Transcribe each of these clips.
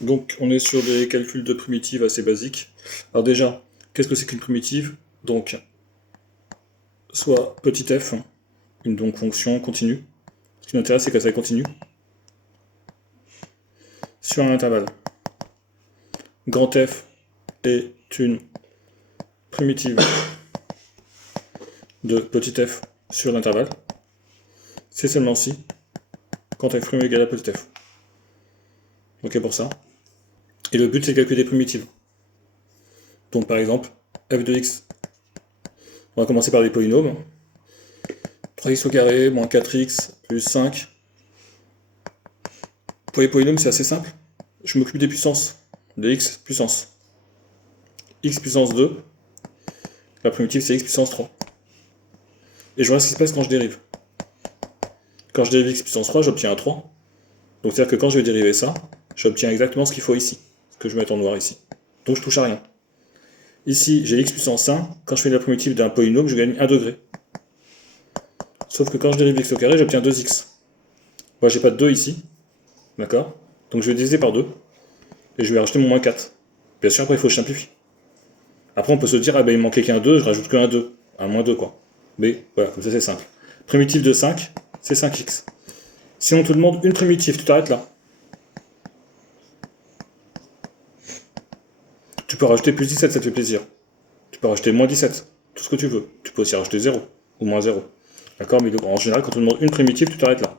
Donc on est sur des calculs de primitives assez basiques. Alors déjà, qu'est-ce que c'est qu'une primitive? Donc, soit petit f, une donc fonction continue. Ce qui m'intéresse, c'est que ça continue. Sur un intervalle. Grand F est une primitive de petit f sur l'intervalle. C'est seulement si quand f' est égal à petit f. Ok pour ça. Et le but, c'est de calculer des primitives. Donc par exemple, f de x, on va commencer par des polynômes. 3x au carré, moins 4x, plus 5. Pour les polynômes, c'est assez simple. Je m'occupe des puissances, de x puissance. X puissance 2, la primitive c'est x puissance 3. Et je vois ce qui se passe quand je dérive. Quand je dérive x puissance 3, j'obtiens un 3. Donc c'est-à-dire que quand je vais dériver ça, j'obtiens exactement ce qu'il faut ici. Ce que je vais mettre en noir ici. Donc je touche à rien. Ici, j'ai x puissance 1. Quand je fais la primitive d'un polynôme, je gagne 1 degré. Sauf que quand je dérive x au carré, j'obtiens 2x. Moi, j'ai pas de 2 ici. D'accord? Donc je vais diviser par 2. Et je vais rajouter mon moins 4. Bien sûr, après, il faut que je simplifie. Après, on peut se dire, ah ben il manquait qu'un 2, je rajoute qu'un 2. Un moins 2, quoi. Mais voilà, comme ça, c'est simple. Primitive de 5, c'est 5x. Si on te demande une primitive, tu t'arrêtes là. Tu peux rajouter plus 17, ça te fait plaisir. Tu peux rajouter moins 17, tout ce que tu veux. Tu peux aussi rajouter 0 ou moins 0. D'accord? Mais en général, quand on te demande une primitive, tu t'arrêtes là.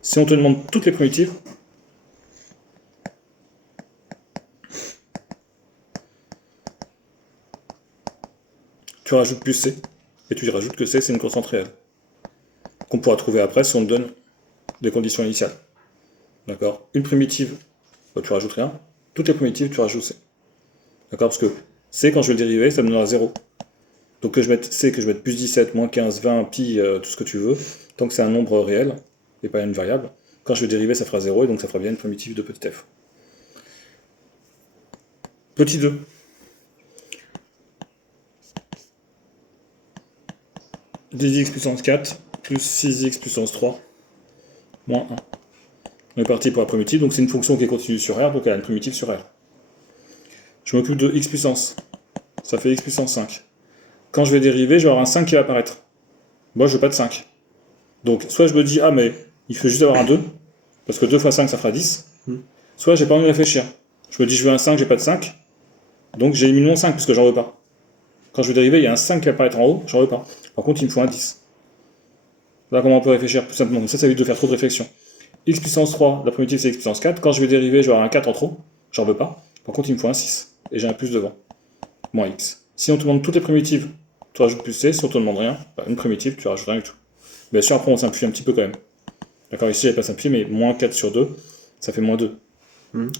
Si on te demande toutes les primitives, tu rajoutes plus c, et tu rajoutes que c, c'est une constante réelle. Qu'on pourra trouver après si on te donne des conditions initiales. D'accord? Une primitive, bah, tu rajoutes rien. Toutes les primitives, tu rajoutes c. D'accord? Parce que c, quand je vais le dériver, ça me donnera 0. Donc que je mette c, que je mette plus 17, moins 15, 20, pi, tout ce que tu veux, tant que c'est un nombre réel, et pas une variable, quand je vais dériver, ça fera 0, et donc ça fera bien une primitive de petit f. Petit 2. Dx puissance 4 plus 6x puissance 3 moins 1. On est parti pour la primitive, donc c'est une fonction qui est continue sur R, donc elle a une primitive sur R. Je m'occupe de x puissance. Ça fait x puissance 5. Quand je vais dériver, je vais avoir un 5 qui va apparaître. Moi, je veux pas de 5. Donc, soit je me dis, ah, mais il faut juste avoir un 2, parce que 2 fois 5, ça fera 10. Soit j'ai pas envie de réfléchir. Je me dis, je veux un 5, j'ai pas de 5. Donc, j'élimine mon 5, puisque j'en veux pas. Quand je vais dériver, il y a un 5 qui va apparaître en haut, j'en veux pas. Par contre, il me faut un 10. Là, comment on peut réfléchir tout simplement? Ça évite de faire trop de réflexion. X puissance 3, la primitive c'est x puissance 4. Quand je vais dériver, je vais avoir un 4 en trop, j'en veux pas. Par contre, il me faut un 6. Et j'ai un plus devant. Moins x. Si on te demande toutes les primitives, tu rajoutes plus c. Si on te demande rien, bah, une primitive, tu rajoutes rien du tout. Bien sûr, après, on simplifie un petit peu quand même. D'accord, ici, j'avais pas simplifié, mais moins 4 sur 2, ça fait moins 2.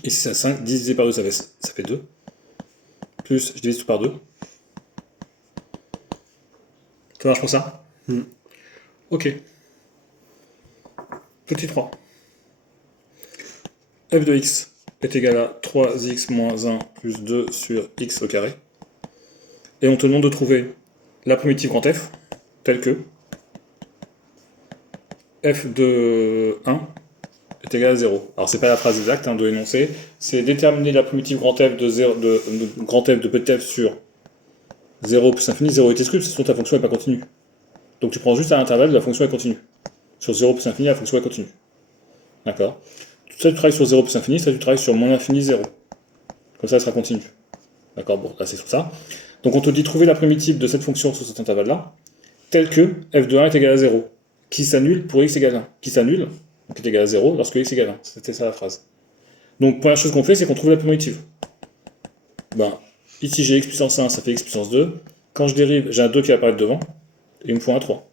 Ici, c'est 5. Divisé par 2, ça fait 2. Plus, je divise tout par 2. Ça marche pour ça? Ok. Petit 3. f de x est égal à 3x moins 1 plus 2 sur x au carré. Et on te demande de trouver la primitive grand F, telle que f de 1 est égal à 0. Alors c'est pas la phrase exacte de l'énoncé, c'est déterminer la primitive grand F de petit f sur 0 plus infini, 0 est exclu, sinon ta fonction n'est pas continue. Donc tu prends juste à l'intervalle, la fonction est continue. Sur 0 plus infini, la fonction est continue. D'accord? Ça tu travailles sur 0 plus infini, ça tu travailles sur moins infini 0. Comme ça, elle sera continue. D'accord? Bon, là c'est sur ça. Donc on te dit trouver la primitive de cette fonction sur cet intervalle-là, telle que f de 1 est égal à 0, qui s'annule pour x égale 1, qui s'annule, donc est égal à 0 lorsque x égale 1. C'était ça la phrase. Donc première chose qu'on fait, c'est qu'on trouve la primitive. Ben, ici j'ai x puissance 1, ça fait x puissance 2. Quand je dérive, j'ai un 2 qui va apparaître devant, et il me faut un 3.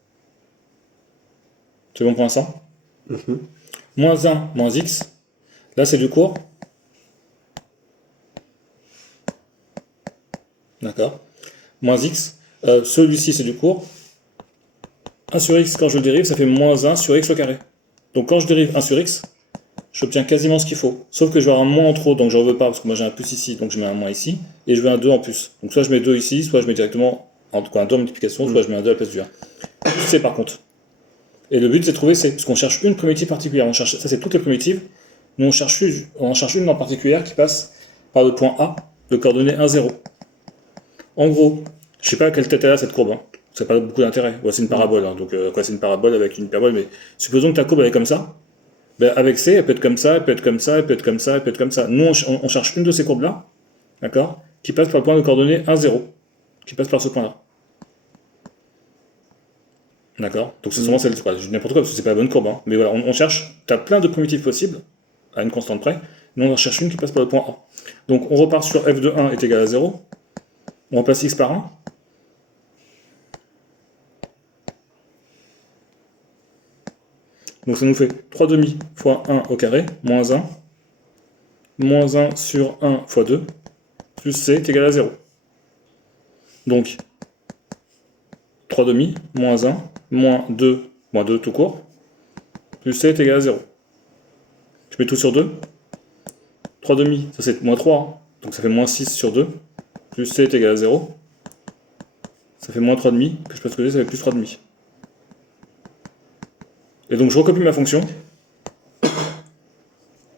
C'est bon pour l'instant? Moins 1, moins x. Là c'est du cours. D'accord. Moins x. Celui-ci c'est du cours. 1 sur x, quand je le dérive, ça fait moins 1 sur x au carré. Donc quand je dérive 1 sur x, j'obtiens quasiment ce qu'il faut. Sauf que je vais avoir un moins en trop, donc j'en veux pas, parce que moi j'ai un plus ici, donc je mets un moins ici. Et je mets un 2 en plus. Donc soit je mets 2 ici, soit je mets directement, en tout cas un 2 en multiplication, soit je mets un 2 à la place du 1. C par contre. Et le but c'est de trouver C, parce qu'on cherche une primitive particulière. On cherche, ça c'est toutes les primitives Nous, on en cherche une en particulier qui passe par le point A de coordonnées 1, 0. En gros, je sais pas à quelle tête elle a cette courbe. Hein. Ça n'a pas beaucoup d'intérêt. Ouais, c'est une parabole. Hein. Donc, quoi, c'est une parabole avec une hyperbole. Mais supposons que ta courbe elle est comme ça. Ben, avec C, elle peut être comme ça, elle peut être comme ça, elle peut être comme ça, elle peut être comme ça. Nous, on cherche une de ces courbes-là, d'accord, qui passe par le point de coordonnées 1, 0. Qui passe par ce point-là. D'accord. Donc, c'est souvent celle, je dis n'importe quoi parce que c'est pas la bonne courbe. Hein. Mais voilà, on cherche. Tu as plein de primitives possibles, à une constante près. Nous, on en cherche une qui passe par le point A. Donc, on repart sur f de 1 est égal à 0. On remplace x par 1. Donc ça nous fait 3 demi fois 1 au carré, moins 1. Moins 1 sur 1 fois 2, plus c est égal à 0. Donc, 3 demi, moins 1, moins 2 tout court, plus c est égal à 0. Je mets tout sur 2. 3 demi, ça c'est moins 3, hein. Donc ça fait moins 6 sur 2, plus c est égal à 0. Ça fait moins 3 demi, que je passe côté, ça fait plus 3 demi. Et donc je recopie ma fonction.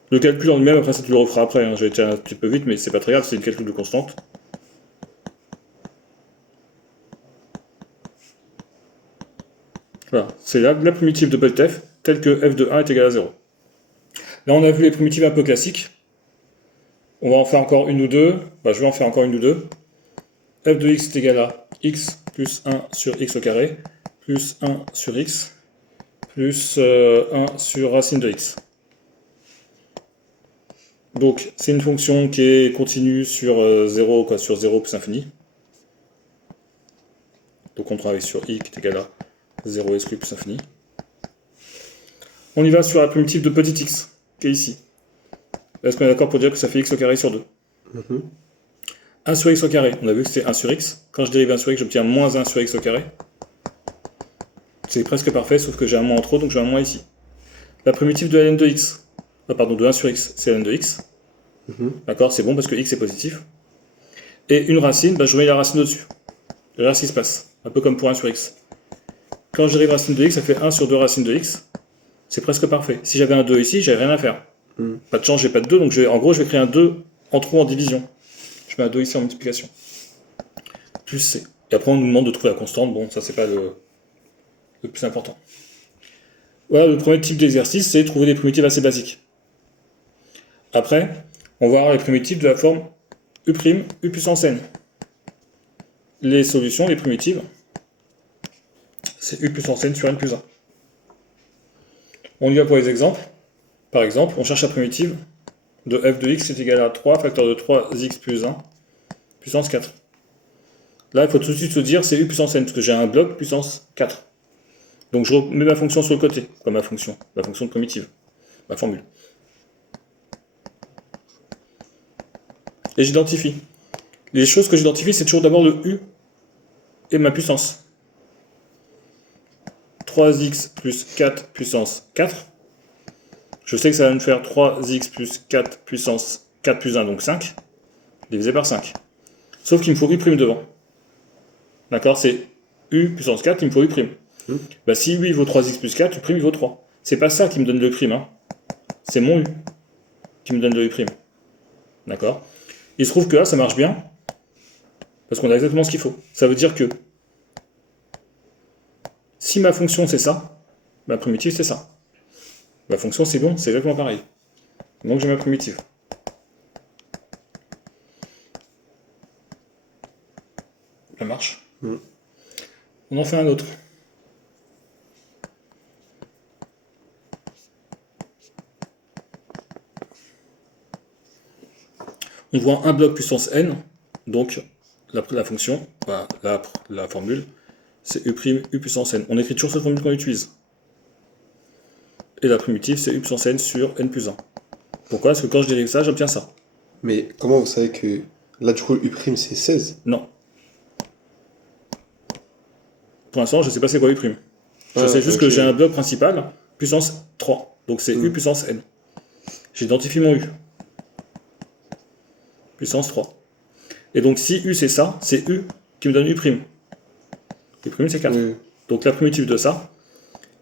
Le calcul en lui-même, après ça tu le referas après, hein. J'ai été un petit peu vite, mais c'est pas très grave, c'est une calcul de constante. Voilà, c'est la primitive de petit f, telle que f de 1 est égal à 0. Là on a vu les primitives un peu classiques. On va en faire encore une ou deux. Je vais en faire encore une ou deux. F de x est égal à x plus 1 sur x au carré, plus 1 sur x, plus 1 sur racine de x. Donc, c'est une fonction qui est continue sur 0, quoi, sur 0 plus infini. Donc, on travaille sur i qui est égal à 0 exclu plus infini. On y va sur la primitive de petit x, qui est ici. Est-ce qu'on est d'accord pour dire que ça fait x au carré sur 2 1 sur x au carré, on a vu que c'est 1 sur x. Quand je dérive 1 sur x, j'obtiens moins 1 sur x au carré. C'est presque parfait, sauf que j'ai un moins en trop, donc j'ai un moins ici. La primitive de ln de x, de 1 sur x, c'est ln de x. D'accord, c'est bon parce que x est positif. Et une racine, je remets la racine au-dessus. Regarde ce qui se passe. Un peu comme pour 1 sur x. Quand je dérive racine de x, ça fait 1 sur 2 racine de x. C'est presque parfait. Si j'avais un 2 ici, j'avais rien à faire. Pas de chance, j'ai pas de 2, donc en gros, je vais créer un 2 en trou en division. Je mets un 2 ici en multiplication. Plus c. Et après, on nous demande de trouver la constante. Bon, ça, c'est pas le plus important. Voilà, le premier type d'exercice, c'est trouver des primitives assez basiques. Après, on va avoir les primitives de la forme u', u puissance n. Les solutions, les primitives, c'est u puissance n sur n plus 1. On y va pour les exemples. Par exemple, on cherche la primitive de f de x est égal à 3 facteur de 3x plus 1 puissance 4. Là, il faut tout de suite se dire c'est u puissance n, parce que j'ai un bloc puissance 4. Donc je remets ma fonction sur le côté, quoi ma fonction de primitive, ma formule. Et j'identifie. Les choses que j'identifie, c'est toujours d'abord le u et ma puissance. 3x plus 4 puissance 4. Je sais que ça va me faire 3x plus 4 puissance 4 plus 1, donc 5, divisé par 5. Sauf qu'il me faut u' devant. D'accord, c'est u puissance 4, il me faut u'. Si u il vaut 3x plus 4, u' il vaut 3. C'est pas ça qui me donne le prime, hein. C'est mon u qui me donne le u'. D'accord. Il se trouve que là, ça marche bien, parce qu'on a exactement ce qu'il faut. Ça veut dire que si ma fonction c'est ça, ma primitive c'est ça. Ma fonction c'est bon, c'est exactement pareil. Donc j'ai ma primitive. Ça marche. On en fait un autre. On voit un bloc puissance n, donc la fonction, la formule, c'est u' puissance n. On écrit toujours cette formule qu'on utilise. Et la primitive, c'est u puissance n sur n plus 1. Pourquoi? Parce que quand je dérive ça, j'obtiens ça. Mais comment vous savez que là, du coup, u' c'est 16? Non. Pour l'instant, je ne sais pas c'est quoi u'. Je sais juste que j'ai un bloc principal, puissance 3. Donc c'est u puissance n. J'identifie mon u. Puissance 3. Et donc si u c'est ça, c'est u qui me donne u'. U' c'est 4. Donc la primitive de ça,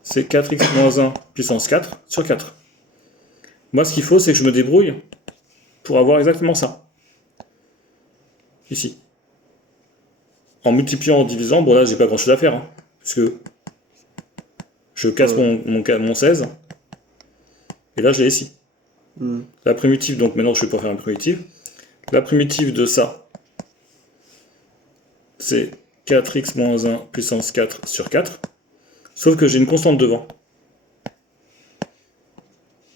c'est 4x moins 1 puissance 4 sur 4. Moi, ce qu'il faut, c'est que je me débrouille pour avoir exactement ça. Ici. En multipliant, en divisant, bon là, j'ai pas grand-chose à faire, hein, puisque je casse mon 16, et là, je l'ai ici. La primitive, donc maintenant, je vais pouvoir faire une primitive. La primitive de ça, c'est 4x moins 1 puissance 4 sur 4. Sauf que j'ai une constante devant.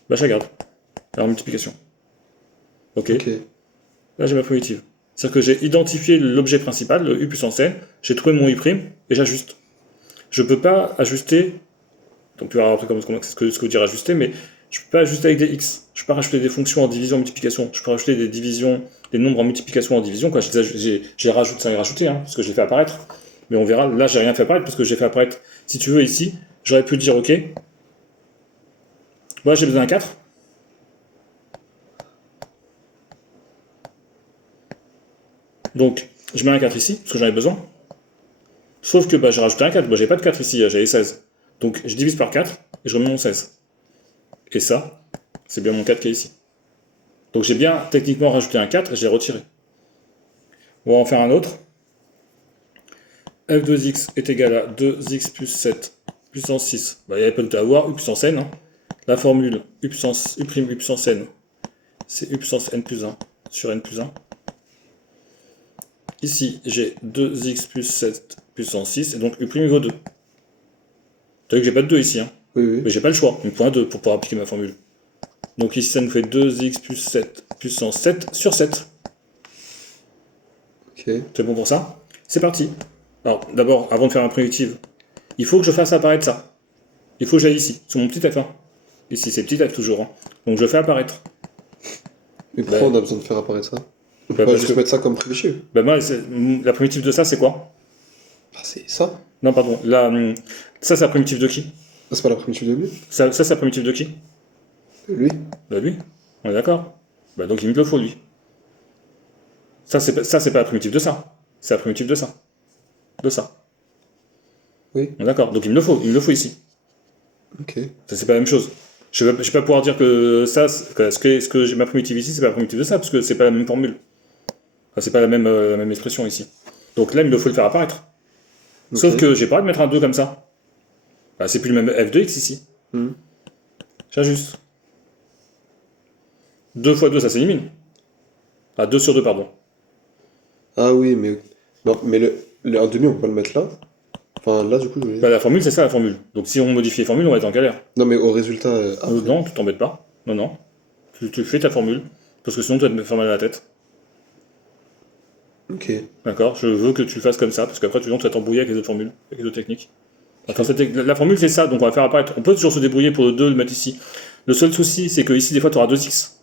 Bah, je la garde. La multiplication. Ok. Là, j'ai ma primitive. C'est-à-dire que j'ai identifié l'objet principal, le u puissance n, j'ai trouvé mon i', et j'ajuste. Je peux pas ajuster, donc tu vas voir après ce que veut dire ajuster, mais je peux pas ajuster avec des x. Je peux pas rajouter des fonctions en division, en multiplication. Je peux rajouter des divisions, des nombres en multiplication, en division. Quoi. J'ai rajouté sans y rajouter, hein, parce que je l'ai fait apparaître. Mais on verra, là, j'ai rien fait apparaître, parce que j'ai fait apparaître, si tu veux, ici, j'aurais pu dire, ok, moi j'ai besoin d'un 4. Donc, je mets un 4 ici, parce que j'en ai besoin. Sauf que bah, j'ai rajouté un 4. Moi, j'ai pas de 4 ici, j'avais 16. Donc, je divise par 4 et je remets mon 16. Et ça, c'est bien mon 4 qui est ici. Donc, j'ai bien techniquement rajouté un 4 et je l'ai retiré. On va en faire un autre. f2x est égal à 2x plus 7 puissance 6. Bah, il n'y avait pas de doute à avoir, u puissance n. Hein. La formule u puissance n, c'est u puissance n plus 1 sur n plus 1. Ici, j'ai 2x plus 7 puissance 6, et donc u' vaut 2. Tu as vu que j'ai pas de 2 ici, hein. Oui. Mais j'ai pas le choix, il me faut un 2 pour pouvoir appliquer ma formule. Donc ici, ça nous fait 2x plus 7 puissance 7 sur 7. Ok. C'est bon pour ça? C'est parti. Alors, d'abord, avant de faire ma primitive, il faut que je fasse apparaître ça. Il faut que j'aille ici, sur mon petit f1. Ici, c'est petit f toujours. Hein. Donc je fais apparaître. Mais pourquoi on a besoin de faire apparaître ça? On peut Bah, pas juste mettre ça comme primitive. Bah moi, la primitive de ça, c'est quoi? Ah, c'est ça? Non, pardon. Ça, c'est la primitive de qui? Ah, c'est pas la primitive de lui? Ça, c'est la primitive de qui? De lui? Bah lui. On est d'accord. Bah donc il me le faut, lui. Ça, c'est pas la primitive de ça. C'est la primitive de ça. De ça. Oui. On est d'accord. Donc il me le faut ici. Ok. Ça, c'est pas la même chose. Je vais pas pouvoir dire que ça, ce que j'ai ma primitive ici, c'est pas la primitive de ça, parce que c'est pas la même formule. Enfin, c'est pas la même expression ici. Donc là, il me faut le faire apparaître. Okay. Sauf que j'ai pas de mettre un 2 comme ça. Bah, c'est plus le même f de x ici. J'ajuste. 2 fois 2, ça s'élimine. Ah, 2 sur 2, pardon. Ah oui, mais. Non, mais le 1,5, on peut pas le mettre là. Enfin, là, du coup, je... Bah, la formule, c'est ça la formule. Donc si on modifie les formules, on va être en galère. Non, mais au résultat. Non, tu t'embêtes pas. Non, non. Tu fais ta formule. Parce que sinon, tu vas te faire mal à la tête. Ok. D'accord? Je veux que tu le fasses comme ça, parce qu'après, tu vas t'embrouiller avec les autres formules, avec les autres techniques. Enfin, la formule, c'est ça, donc on va faire apparaître. On peut toujours se débrouiller pour le 2, le mettre ici. Le seul souci, c'est que ici, des fois, tu auras 2x.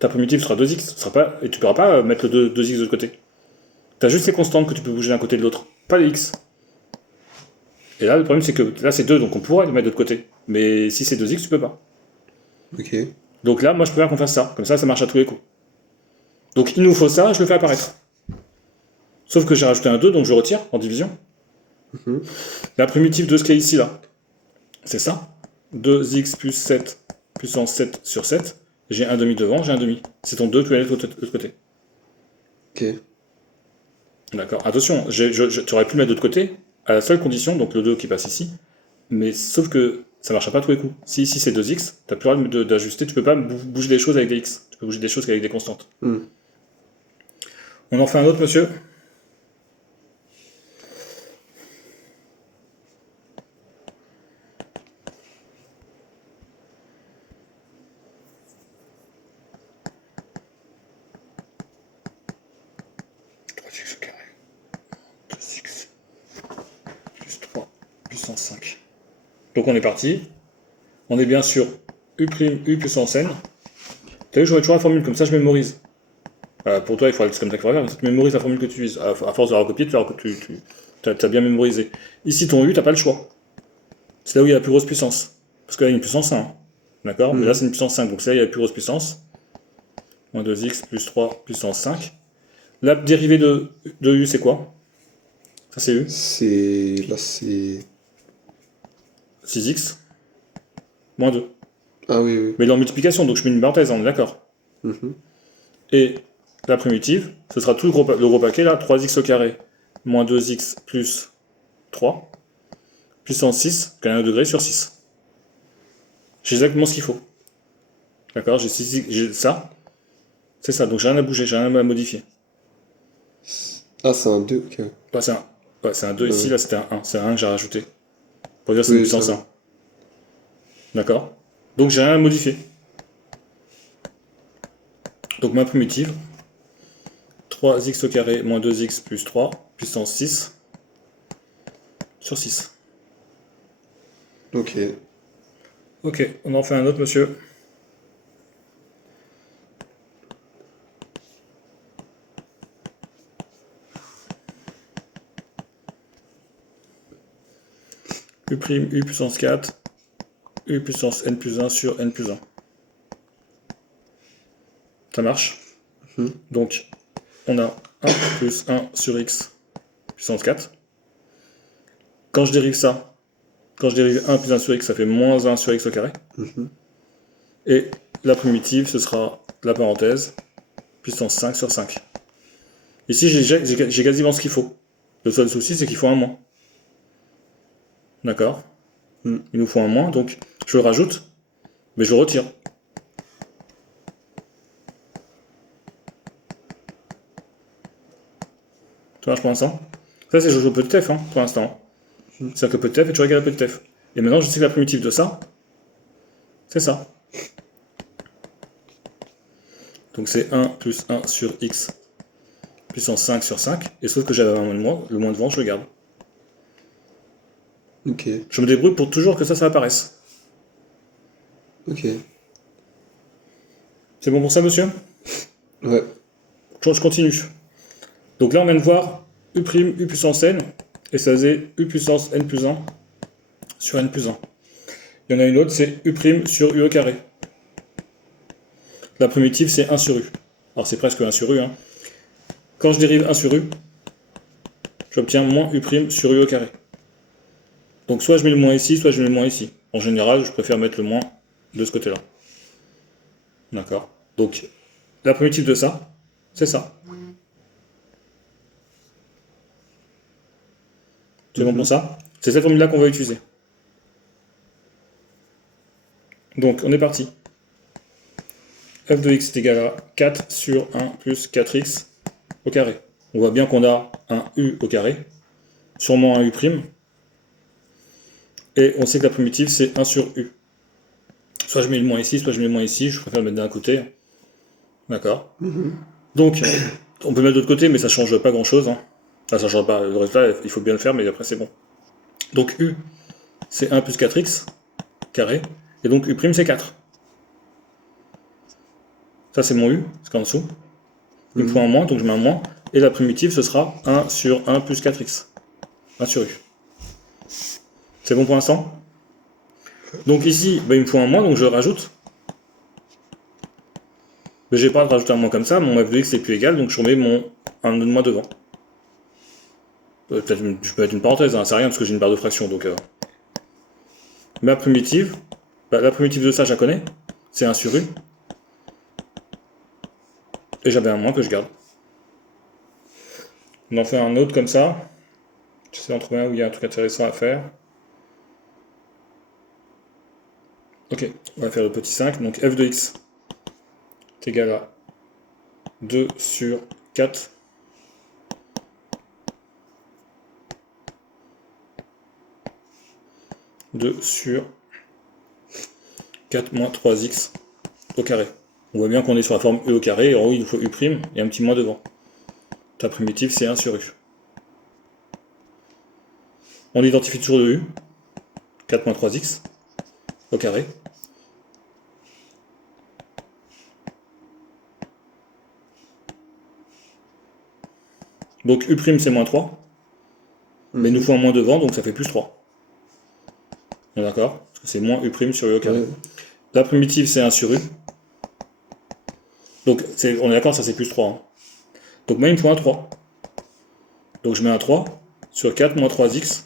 Ta primitive sera 2x. Et tu ne pourras pas mettre le 2x de l'autre côté. Tu as juste les constantes que tu peux bouger d'un côté de l'autre, pas les x. Et là, le problème, c'est que là, c'est 2, donc on pourra le mettre de l'autre côté. Mais si c'est 2x, tu peux pas. Ok. Donc là, moi, je préfère qu'on fasse ça. Comme ça marche à tous les coups. Donc il nous faut ça, je le fais apparaître. Sauf que j'ai rajouté un 2, donc je retire en division. La primitive de ce qui est ici, là, c'est ça. 2x plus 7 puissance 7 sur 7. J'ai un demi devant, j'ai un demi. C'est ton 2, tu vas aller de l'autre côté. Ok. D'accord. Attention, tu aurais pu le mettre de l'autre côté, à la seule condition, donc le 2 qui passe ici. Mais sauf que ça ne marchera pas à tous les coups. Si ici c'est 2x, tu n'as plus le droit d'ajuster, tu peux pas bouger des choses avec des x. Tu peux bouger des choses qu'avec des constantes. On en fait un autre, monsieur? Plus 3 puissance 5. Donc on est parti. On est bien sûr u' puissance n. Tu as vu, j'aurais toujours la formule, comme ça je mémorise. Pour toi, c'est comme ça qu'il faudra faire, tu mémorises la formule que tu utilises. À force de la recopier, tu as bien mémorisé. Ici, ton u, tu n'as pas le choix. C'est là où il y a la plus grosse puissance. Parce que là, il y a une puissance 1. D'accord? Mais là, c'est une puissance 5. Donc c'est là, il y a la plus grosse puissance. Moins 2x plus 3 puissance 5. La dérivée de u, c'est quoi? Ça, c'est u. Là, c'est. 6x moins 2. Ah oui, oui. Mais dans multiplication, donc je mets une parenthèse, on est d'accord. Mhm. Et la primitive, ce sera tout le gros paquet là, 3x au carré, moins 2x plus 3, puissance 6, 1 degré sur 6. J'ai exactement ce qu'il faut. D'accord, j'ai ça. C'est ça, donc j'ai rien à bouger, j'ai rien à modifier. Ah, c'est un 2, ok. Là, c'est un 2 ici, Ouais. là c'était un 1. C'est un 1 que j'ai rajouté. Pour dire que c'est une Oui, ça puissance va. 1. D'accord. Donc j'ai rien à modifier. Donc ma primitive, 3x au carré moins 2x plus 3, puissance 6 sur 6. Ok. Ok, on en fait un autre, monsieur. U', U puissance 4, U puissance n plus 1 sur n plus 1. Ça marche. Mhm. Donc, on a 1 plus 1 sur x puissance 4. Quand je dérive ça, quand je dérive 1 plus 1 sur x, ça fait moins 1 sur x au carré. Mhm. Et la primitive, ce sera la parenthèse, puissance 5 sur 5. Ici, j'ai quasiment ce qu'il faut. Le seul souci, c'est qu'il faut un moins. D'accord. Il nous faut un moins, donc je le rajoute, mais je le retire. Ça marche pour l'instant. Ça, c'est je joue au petit f, hein, pour l'instant. C'est-à-dire que petit f est toujours égal à petit f. Et maintenant, je sais que la primitive de ça, c'est ça. Donc c'est 1 plus 1 sur x puissance 5 sur 5. Et sauf que j'avais un moins, le moins devant, je le garde. Ok. Je me débrouille pour toujours que ça apparaisse. Ok. C'est bon pour ça, monsieur? Ouais. Je continue. Donc là, on vient de voir U', U puissance n, et ça faisait U puissance n plus 1 sur n plus 1. Il y en a une autre, c'est U' sur U au carré. La primitive, c'est 1 sur U. Alors c'est presque 1 sur U. Hein. Quand je dérive 1 sur U, j'obtiens moins U' sur U au carré. Donc soit je mets le moins ici, soit je mets le moins ici. En général, je préfère mettre le moins de ce côté-là. D'accord. Donc, la primitive de ça, c'est ça. C'est bon pour Mhm. ça? C'est cette formule-là qu'on va utiliser. Donc, on est parti. F de x est égal à 4 sur 1 plus 4x au carré. On voit bien qu'on a un u au carré, sûrement un u', et on sait que la primitive c'est 1 sur u. Soit je mets le moins ici, soit je mets le moins ici, je préfère le mettre d'un côté. D'accord. Mhm. Donc, on peut mettre de l'autre côté, mais ça change pas grand-chose. Hein. Ça change pas. Le résultat, il faut bien le faire, mais après c'est bon. Donc u, c'est 1 plus 4x carré, et donc u' c'est 4. Ça c'est mon u, c'est qu'en dessous. Il me faut un Mhm. moins, donc je mets un moins, et la primitive ce sera 1 sur 1 plus 4x. 1 sur u. C'est bon pour l'instant? Donc ici, il me faut un moins, donc je le rajoute. Mais j'ai pas de rajouter un moins comme ça, mon f de x est plus égal, donc je remets mon un de moins devant. Peut-être je peux mettre une parenthèse, hein, c'est rien parce que j'ai une barre de fraction, donc ma primitive, la primitive de ça je la connais, c'est 1 sur u, et j'avais un moins que je garde. On en fait un autre comme ça. J'essaie d'en trouver un où il y a un truc intéressant à faire. Ok, on va faire le petit 5, donc f de x est égal à 2 sur 4 2 sur 4 moins 3x au carré. On voit bien qu'on est sur la forme e au carré, et en haut il nous faut u', et un petit moins devant. Ta primitive c'est 1 sur u. On identifie toujours le u, 4 moins 3x au carré. Donc u' c'est moins 3, mais il nous Mhm. faut un moins devant, donc ça fait plus 3. On est d'accord? Parce que c'est moins u' sur u au carré. Ouais. La primitive c'est 1 sur u. Donc on est d'accord, ça c'est plus 3. Hein. Donc moi il me faut un 3. Donc je mets un 3 sur 4 moins 3x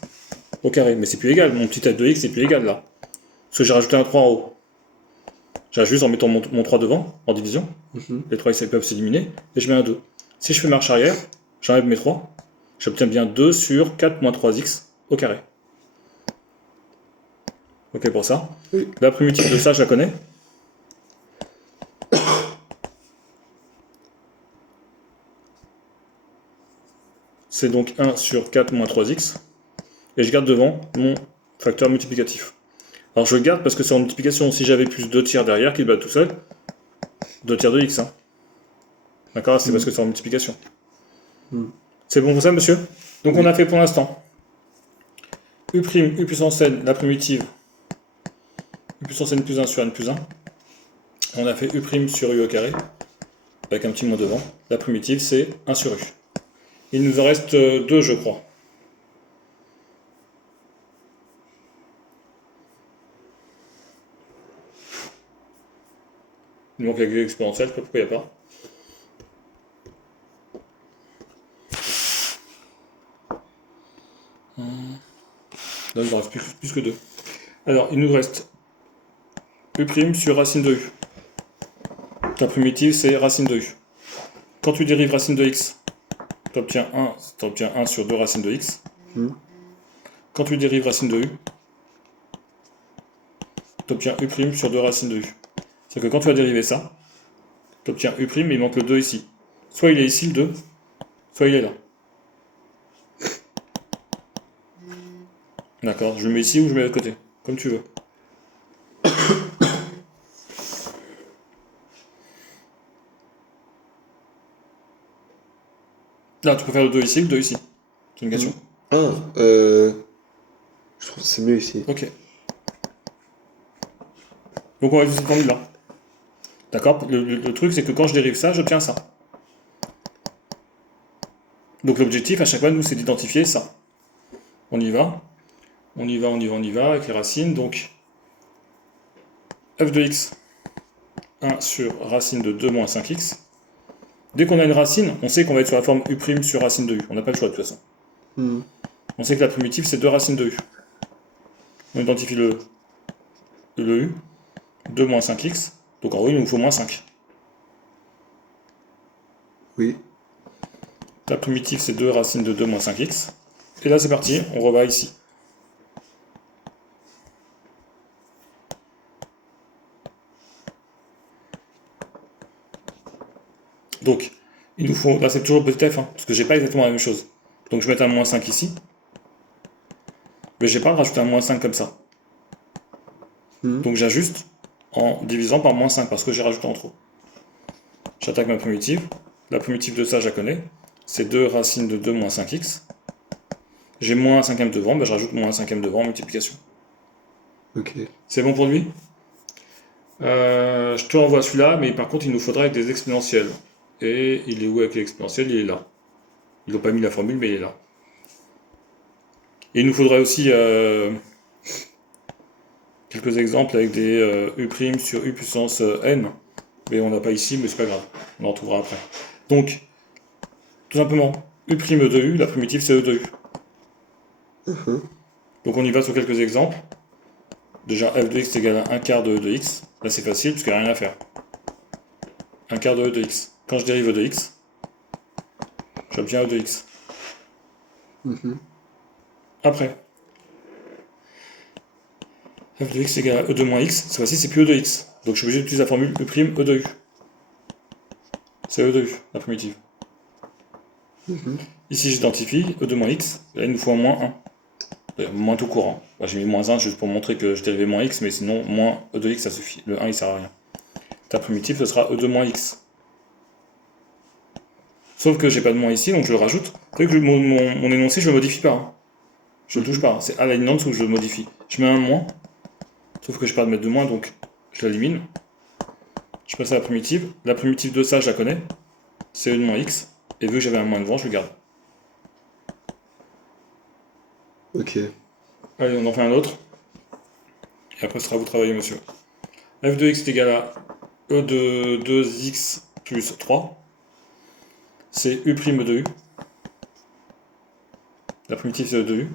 au carré. Mais c'est plus égal, mon petit f de x c'est plus égal là. Parce que j'ai rajouté un 3 en haut. J'ajuste en mettant mon 3 devant, en division. Les 3x peuvent s'éliminer, et je mets un 2. Si je fais marche arrière, j'enlève mes 3, j'obtiens bien 2 sur 4 moins 3x au carré. Ok pour ça. Oui. La primitive de ça, je la connais. C'est donc 1 sur 4 moins 3x. Et je garde devant mon facteur multiplicatif. Alors je le garde parce que c'est en multiplication. Si j'avais plus 2 tiers derrière qui bat tout seul, 2 tiers de x. Hein. D'accord. C'est parce que c'est en multiplication. C'est bon pour ça, monsieur? Donc on a fait pour l'instant u' u puissance n, la primitive, u puissance n plus 1 sur n plus 1. On a fait u' sur u au carré, avec un petit moins devant. La primitive, c'est 1 sur u. Il nous en reste 2, je crois. Il manque la grille exponentielle, je sais pas pourquoi il n'y a pas. Là, il nous en reste plus que 2. Alors, il nous reste u' sur racine de u. La primitive, c'est racine de u. Quand tu dérives racine de x, tu obtiens 1 sur 2 racines de x. Quand tu dérives racine de u, tu obtiens u' sur 2 racines de u. C'est-à-dire que quand tu vas dériver ça, tu obtiens u', mais il manque le 2 ici. Soit il est ici, le 2, soit il est là. D'accord, je le mets ici ou je le mets de côté, comme tu veux. Là, tu peux faire le 2 ici, le 2 ici. C'est une question. Ah, je trouve que c'est mieux ici. Ok. Donc on va utiliser cette formule-là. D'accord. Le truc, c'est que quand je dérive ça, j'obtiens ça. Donc l'objectif, à chaque fois, nous, c'est d'identifier ça. On y va. On y va, avec les racines. Donc, f de x, 1 sur racine de 2 moins 5x. Dès qu'on a une racine, on sait qu'on va être sur la forme u' sur racine de u. On n'a pas le choix, de toute façon. On sait que la primitive, c'est 2 racines de u. On identifie le u, 2 moins 5x. Donc en haut, il nous faut moins 5. Oui. La primitive, c'est 2 racines de 2 moins 5x. Et là, c'est parti, on rebat ici. Donc, il nous faut... Là, c'est toujours petit f, hein, parce que j'ai pas exactement la même chose. Donc, je vais mettre un moins 5 ici. Mais j'ai pas rajouté un moins 5 comme ça. Donc, j'ajuste en divisant par moins 5, parce que j'ai rajouté en trop. J'attaque ma primitive. La primitive de ça, je la connais. C'est 2 racines de 2 moins 5x. J'ai moins un cinquième devant, ben je rajoute moins un cinquième devant en multiplication. Ok. C'est bon pour lui? Je te renvoie celui-là, mais par contre, il nous faudra avec des exponentielles. Et il est où avec l'exponentielle? Il est là. Ils n'ont pas mis la formule, mais il est là. Et il nous faudrait aussi quelques exemples avec des u' sur u puissance n. Mais on n'a pas ici, mais c'est pas grave. On en retrouvera après. Donc, tout simplement, u' de u, la primitive c'est e de u. Donc on y va sur quelques exemples. Déjà, f de x est égal à 1 quart de e de x. Là c'est facile, parce qu'il n'y a rien à faire. 1 quart de e de x. Quand je dérive e de x, j'obtiens e de x. Après, f de x est égal à e de moins x. Cette fois-ci, c'est plus e de x. Donc je suis obligé d'utiliser la formule u' e de u. C'est e de u, la primitive. Ici, j'identifie e de moins x. Là, il nous faut un moins 1. Moins tout courant. Bah, j'ai mis moins 1 juste pour montrer que je dérivais moins x, mais sinon, moins e de x, ça suffit. Le 1, il sert à rien. Ta primitive, ce sera e de moins x. Sauf que j'ai pas de moins ici, donc je le rajoute. Vous voyez que mon énoncé, je le modifie pas. Hein. Je le touche pas. C'est à la ligne en dessous que je le modifie. Je mets un moins. Sauf que je n'ai pas de mettre de moins, donc je l'élimine. Je passe à la primitive. La primitive de ça, je la connais. C'est e de moins x. Et vu que j'avais un moins devant, je le garde. Ok. Allez, on en fait un autre. Et après, ce sera à vous de travailler, monsieur. f de x est égal à e de 2x plus 3. C'est u' de u. La primitive, c'est e de u.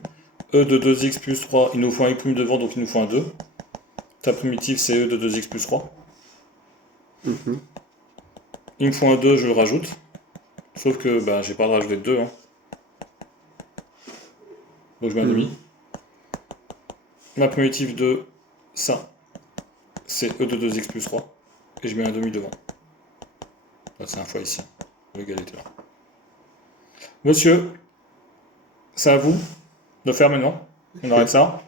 E de 2x plus 3, il nous faut un u' devant, donc il nous faut un 2. Ta primitive, c'est e de 2x plus 3. Mhm. Il me faut un 2, je le rajoute. Sauf que bah, j'ai pas de rajouter de 2. Hein. Donc je mets un demi. Ma primitive de ça, c'est e de 2x plus 3. Et je mets un demi devant. Là, c'est un fois ici. L'égalité là. Monsieur, c'est à vous de faire maintenant. On arrête ça.